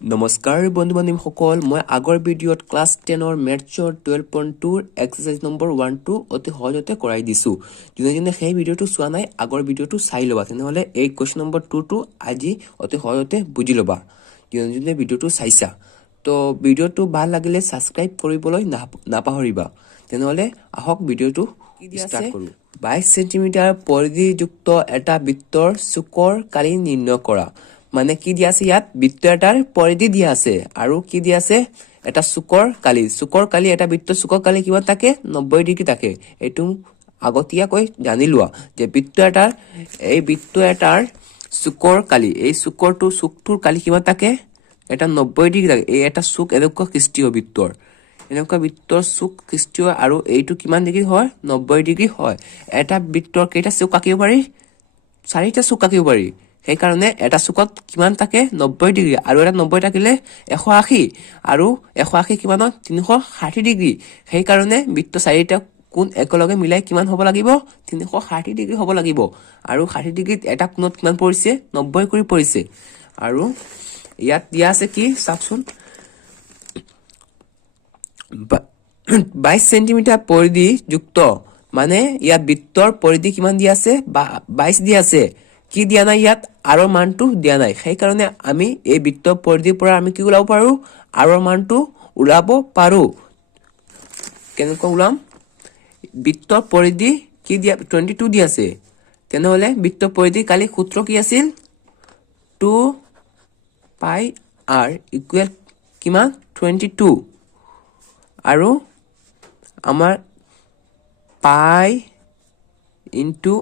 নমস্কাৰ বন্ধু-বান্ধৱী সকল মই আগৰ ভিডিঅ'ত ক্লাছ 10 ৰ মেথছৰ 12.2 ৰ এক্সাৰসাইজ নম্বৰ 1 টো অতি সহজতে কৰাই দিছো যোনে সেই ভিডিঅ'টো চোৱা নাই আগৰ ভিডিঅ'টো চাই লবা তেনেহলে এই কোৱেশ্চন নম্বৰ 2 টো আজি অতি সহজতে বুজি লবা যোনে ভিডিঅ'টো চাইছা তো ভিডিঅ'টো ভাল লাগিলে সাবস্ক্ৰাইব কৰিবলৈ নাপাহৰিবা তেনেহলে আহক ভিডিঅ'টো ষ্টাৰ্ট কৰো 22 সেন্টিমিটাৰ পৰিধিযুক্ত এটা বৃত্তৰ চুকৰ কালি নিৰ্ণয় কৰা মানে কি দিয়া আছে ইয়াত বৃত্ত এটাৰ পৰিধি দিয়া আছে আৰু কি দিয়া আছে এটা চুকৰ কালি এটা বৃত্ত চুকৰ কালি কিমান থাকে 90 ডিগ্ৰী থাকে এটো আগতীয়াকৈ জানি লোৱা যে বৃত্ত এটাৰ চুকৰ কালি এই চুকটোৰ কালি কিমান থাকে এটা 90 ডিগ্ৰী থাকে এই এটা চুক এনেকুৱা সৃষ্টি হয় বৃত্তৰ চুক সৃষ্টি হয় আৰু এইটো কিমান ডিগ্ৰী হয় 90 ডিগ্ৰী হয় এটা বৃত্তৰ কেইটা চুক আঁকিব পাৰি চাৰিটা চুক আঁকিব পাৰি সেই কাৰণে এটা চুকত কিমান থাকে 90 ডিগ্ৰী আৰু এটা 90 থাকিলে 180 আৰু 180 কিমানত 360 ডিগ্ৰী সেই কাৰণে বৃত্ত চাৰিটা কোণ একেলগে মিলাই কিমান হ'ব লাগিব 360 ডিগ্ৰী হ'ব লাগিব আৰু 60 ডিগ্ৰীত এটা কোণত কিমান পৰিছে 90 কৰি পৰিছে আৰু ইয়াত দিয়া আছে কি চাওকচোন 22 সেন্টিমিটাৰ পৰিধি যুক্ত মানে ইয়াত বৃত্তৰ পৰিধি কিমান দিয়া আছে 22 দিয়া আছে কি দিয়া নাই ইয়াত আৰু মানটো দিয়া নাই সেই কাৰণে আমি এই বৃত্তৰ পৰিধিৰ পৰা আমি কি ওলাব পাৰো আৰু মানটো ওলাব পাৰো কেনেকৈ ওলাম বৃত্তৰ পৰিধি কি দিয়া 22 দিয়া আছে তেনেহলে বৃত্তৰ পৰিধি কালি সূত্ৰ কি আছিল 2 পাই r ইকুৱেল কিমান 22 আৰু আমাৰ পাই into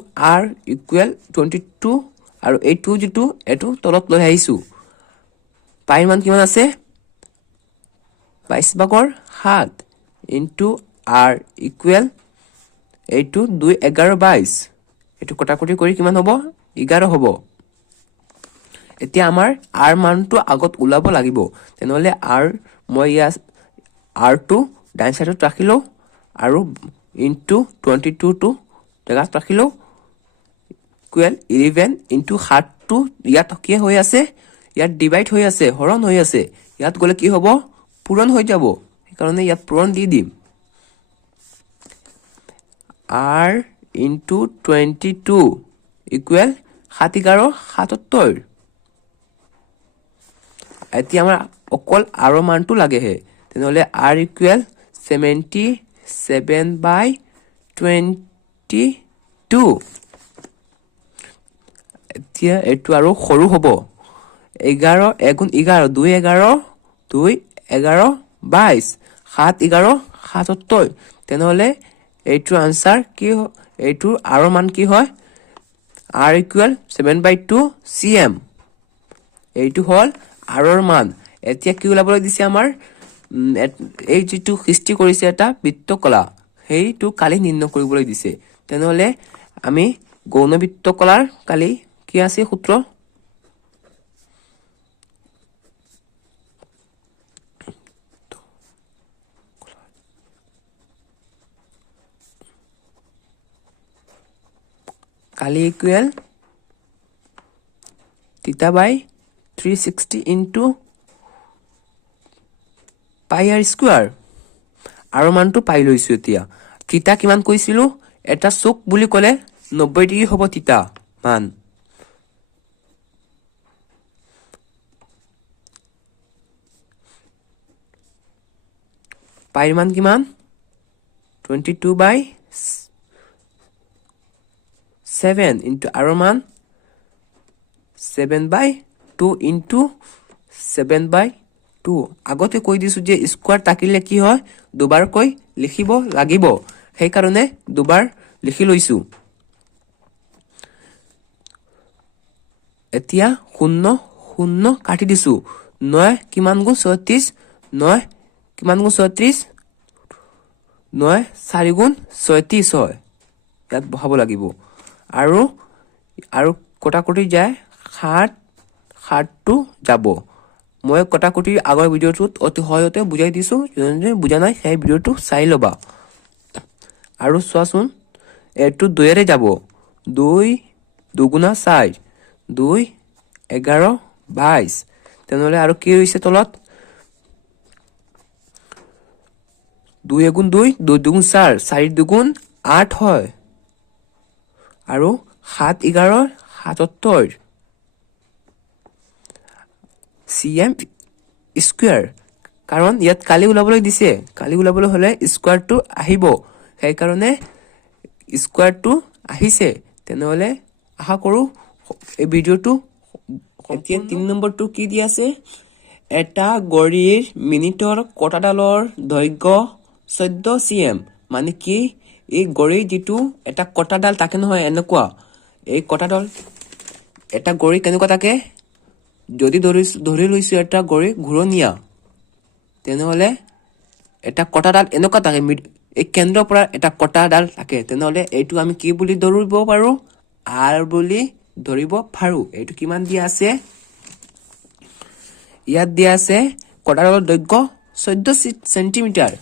r equal 22 আৰু এইটো যেটো এটো তলত লৈ আহিছো পাইৰ মান কিমান আছে 22 ভাগৰ 7 into r equal এইটো 2 11 22 এটো কটাকটি কৰি কিমান হ'ব 11 হ'ব এতিয়া আমাৰ r মানটো আগত ওলাব লাগিব তেনেহলে r মই r টো ডাইন সাইডত ৰাখিলো আৰু into 22 টো জায়গা ৰাখিলো ইকুৱেল 11 into 7 টো ইয়াত কি হৈ আছে ইয়াত ডিভাইড হৈ আছে হৰণ হৈ আছে ইয়াত গলে কি হ'ব পূৰণ হৈ যাব সেই কাৰণে ইয়াত পূৰণ দি দিম r into 22 ইকুৱেল 7 11 77 এতিয়া আমাৰ অকল r মানটো লাগে হে তেনেহলে r ইকুৱেল 77/22 এতিয়া এটো আৰু সৰু হ'ব 11 1 11 2 11 2 11 22 7 11 77 তেনেহলে এইটোৰ আনসাৰ কি এইটোৰ r মান কি হয় r ইকুৱেল 7/2 cm এইটো হল r ৰ মান এতিয়া কি ওলাবলৈ দিছে আমাৰ এই যেটো সৃষ্টি কৰিছে এটা বৃত্তকলা সেইটো কালি নিৰ্ণয় কৰিবলৈ দিছে তেনেহলে আমি গৌণ বৃত্তকলাৰ কালি কি আছে সূত্ৰ কালি ইকুৱেল থিটা বাই 360 into পাই r স্কয়াৰ আৰু মানটো পাই লৈছো এতিয়া থিটা কিমান কৈছিলো এটা চুক বুলি ক'লে 90 ডিগ্ৰী হ'ব থিটা মান পাইৰ মান কিমান 22/7 into আৰু মান 7/2 into 7/2 আগতে কৈ দিছো যে স্কয়াৰ থাকিলে কি হয় দুবাৰকৈ লিখিব লাগিব সেই কাৰণে দুবাৰ লিখি লৈছো এতিয়া 0 0 কাটি দিছো 9 কিমান গুণ 36 9 কিমান গুণ 36 9 4 গুণ 36 হয় ইয়াত বহাব লাগিব আৰু কটাকটি যায় 7 টো যাব মই কটাকটি আগৰ ভিডিঅ'টোত অতি সহজতে বুজাই দিছো যোনে বুজা নাই সেই ভিডিঅ'টো চাই লবা আৰু চোৱাচোন এটো 2 ৰে যাব 2 2 গুণা 4 2 11 22 তেনেহ'লে আৰু কি হৈছে তলত 2 এগুণ 2 2 দুগুণ 4 4 দুগুণ 8 হয় আৰু 7 11 77 cm স্কয়াৰ কাৰণ ইয়াত কালি উলাবলৈ দিছে কালি উলাবলৈ হলে স্কয়াৰটো আহিব সেই কাৰণে স্কয়াৰটো আহিছে তেনেহলে আশা কৰো এই ভিডিওটো এতিয়া 3 নম্বৰটো কি দি আছে এটা গড়িৰ মিনিটৰ কটাডালৰ দৈৰ্ঘ্য 14 cm মানে কি এই গড়িৰ যেটো এটা কটাডাল থাকে নহয় এনেকুৱা এই কটাডাল এটা গড়ি কেনেকুৱা থাকে যদি ধৰি লৈছো এটা গড়ি ঘূৰণীয়া তেনেহলে এটা কটাডাল এনেকুৱা থাকে এই কেন্দ্ৰৰ পৰা এটা কটাডাল থাকে তেনেহলে এইটো আমি কি বুলি ধৰিব পাৰো r বুলি ধৰিব পাৰো এইটো কিমান দিয়া আছে ইয়াত দিয়া আছে কটাডালৰ দৈৰ্ঘ্য 14 সেন্টিমিটাৰ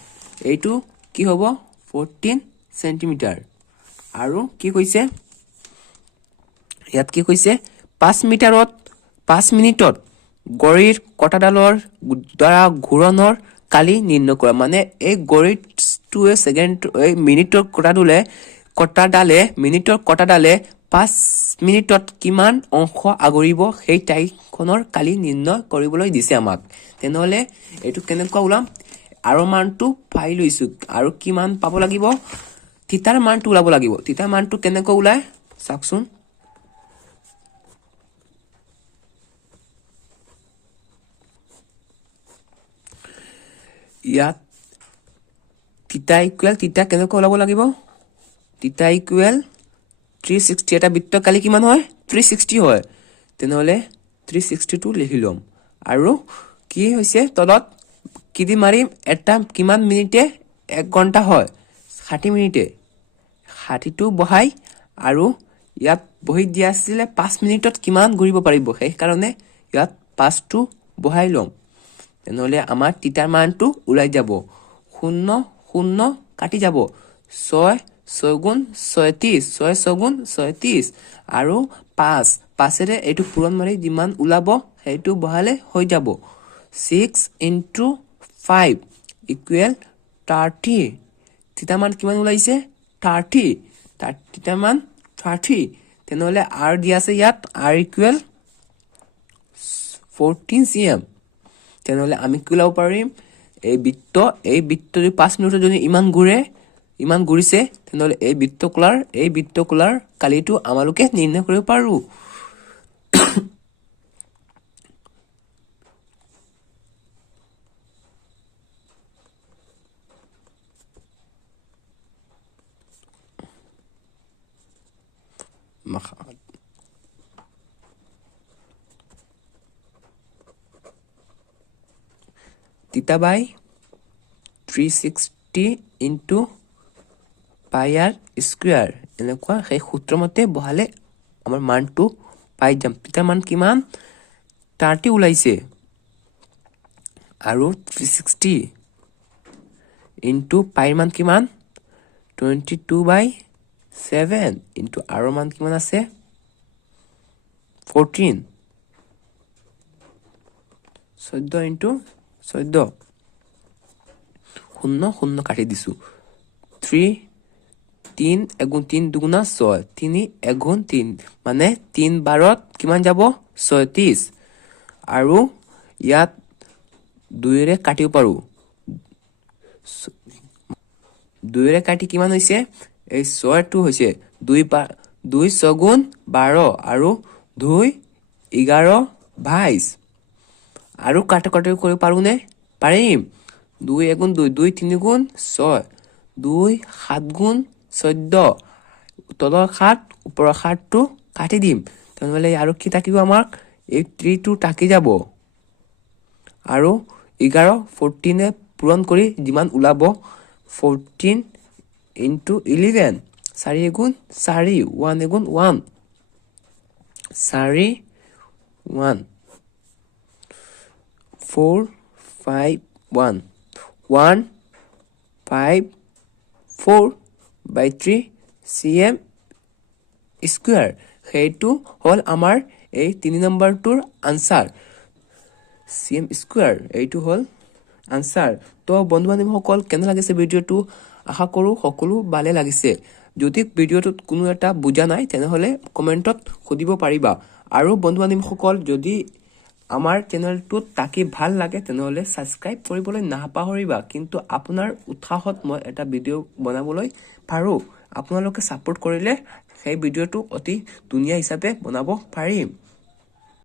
এইটো কি হ'ব 14 সেন্টিমিটাৰ আৰু কি কৈছে ইয়াত কি কৈছে 5 মিটাৰত 5 মিনিটত গড়িৰ কটাডালৰ দ্বাৰা ঘূৰণৰ কালি নিৰ্ণয় কৰা মানে এই গড়িটোৱে সেকেন্ড এই মিনিটৰ কটাডালে মিনিটৰ কটাডালে 5 মিনিটত কিমান অংশ আগৰিব সেই টাইখনৰ কালি নিৰ্ণয় কৰিবলৈ দিছে আমাক তেনেহলে এটো কেনেকুৱা উলাম আৰু মানটো পাই লৈছো আৰু কিমান পাব লাগিব থিতাৰ মানটো উলাব লাগিব থিতাৰ মানটো কেনেকৈ উলাই চাকচোন ইয়াত থিতা ইকুৱেল থিতা কেনেকৈ ওলাব লাগিব থিতা ইকুৱেল 360 এটা বৃত্ত কালি কিমান হয় 360 হয় তেনেহলে 360 টো লিখি লম আৰু কি হৈছে তলত কি দি মাৰিম এটা কিমান মিনিটে 1 ঘন্টা হয় 60 মিনিটে 60 টো বহাই আৰু ইয়াত বহি দিয়া আছিল 5 মিনিটত কিমান ঘূৰিব পাৰিব সেই কাৰণে ইয়াত 5 টো বহাই লম তেনেহলে আমাৰ থিতাৰ মানটো উলাই যাব 0 0 কাটি যাব 6 6 গুণ 36 6 6 গুণ 36 আৰু 5 5 এৰে এইটো পূৰণ মাৰি যিমান উলাব সেইটো বহালে হৈ যাব 6 into 5 equal 30 থিতা মান কিমান উলাইছে 30 থিতা মান 30 তেনেহলে r দিয়া আছে ইয়াত r equal 14 cm তেনেহলে আমি কি লাভ পাৰিম এই বৃত্ত যদি 5 মিনিটৰ যদি ইমান ঘূৰিছে তেনেহলে এই বৃত্তকলাৰ কালিটো আমালোকে নিৰ্ণয় কৰিব পাৰো theta by 360 into pi r square এনেকুৱা সেই সূত্ৰমতে বহালে আমাৰ মানটো পাই যাম থিতাৰ মান কিমান 30 উলাইছে আৰু 360 into pi মান কিমান 22/7 into r মান কিমান আছে 14 14 into 14 0 কাটি দিছো 3 3 এগুণ 3 দুগুণা 6 3 এগুণ 3 মানে 3 বাৰত কিমান যাব 36 আৰু ইয়াত 2 ৰে কাটিব পাৰো 2 ৰে কাটি কিমান হৈছে এই 6 টো হৈছে 2 6 গুণ 12 আৰু 2 11 22 আৰু কাটাকাটি কৰিব পাৰো নে পাৰিম 2 এগুণ 2 2 3 গুণ 6 2 7 গুণ 14 তলৰ 7 ওপৰৰ 7 টো কাটি দিম তেনেহলে আৰু কি থাকিব আমাক এই 3 টো কাটি যাব আৰু 11 14 এ পূৰণ কৰি যিমান উলাব 14 into 11 4 এগুণ 4 1 এগুণ 1 4 1 4 5 1 1 5 4 by 3 cm square সেইটো হল আমাৰ এই 3 নম্বৰটোৰ আনসাৰ CM স্কোয়াৰ এইটো হ'ল আনসাৰ তো বন্ধু বান্ধৱীসকল কেনে লাগিছে ভিডিঅ'টো আশা কৰোঁ সকলো ভালে লাগিছে যদি ভিডিঅ'টোত কোনো এটা বুজা নাই তেনেহ'লে কমেণ্টত সুধিব পাৰিবা আৰু বন্ধু বান্ধৱীসকল যদি আমাৰ চেনেলটোত তাকি ভাল লাগে তেনেহ'লে ছাবস্ক্ৰাইব কৰিবলৈ নাপাহৰিবা কিন্তু আপোনাৰ উৎসাহত মই এটা ভিডিঅ' বনাবলৈ পাৰোঁ আপোনালোকে ছাপোৰ্ট কৰিলে সেই ভিডিঅ'টো অতি ধুনীয়া হিচাপে বনাব পাৰিম